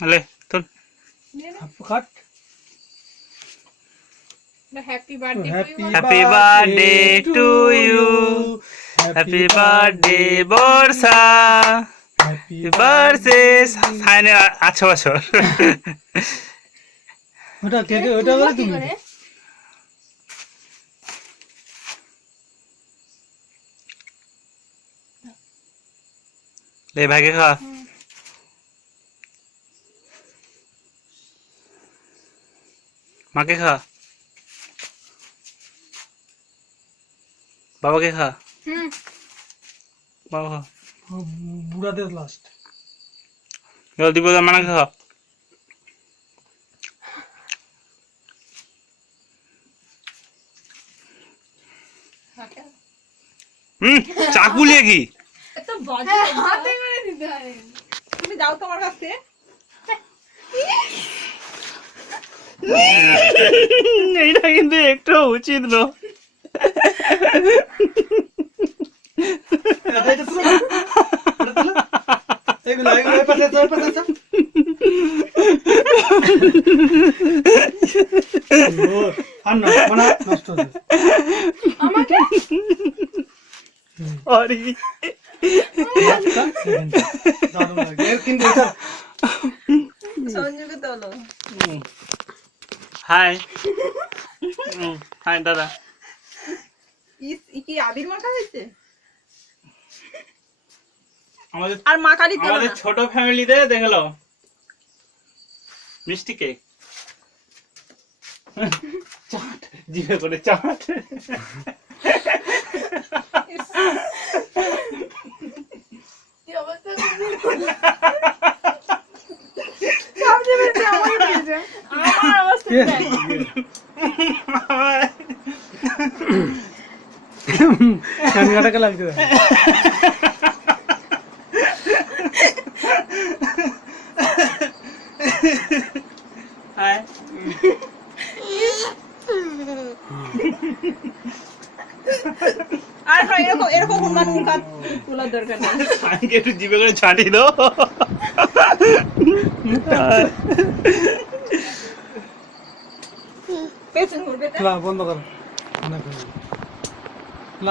ले तुल কাট happy birthday happy birthday to you happy birthday Barsha happy birthday সাইনে 8 বছর ওটা কে ওটা বলে তুমি ले भाई के खा माँ के खा बाबा के खा बाबा खा বুড়া দেশ লাস্ট जल्दी बोल मना के खा चाकू लेगी তো বাজে হাতে করে দিতে হয় তুমি যাও তোমার কাছে এইটা কিন্তু একটু উচিত না এগুলো এগুলো পাশে পাশে আর না মানে নষ্ট হচ্ছে আমাকে अरे দারুণ লাগে এর কিন্তু এটা সঞ্জুকে তোলো हाय हाय दादा কি আবির মাখা হয়েছে আমাদের আর মাখালি তোলো আমাদের না ছোট ফ্যামিলিতে দেখলো মিষ্টি কেক চাট জিভে করে চাট কি অবস্থা সবচেয়ে বেশি আমাকে দিয়েছে আমার অবস্থা দেখ কানগাটাকে লাগছে हाय আর না এরকম এরকম উন্মান মুখা তোলার দরকার নেই আজকে একটু জিভে করে ছাটি দাও পেছন ঘুরবে বন্ধ কর অনেক হয়ে গেল।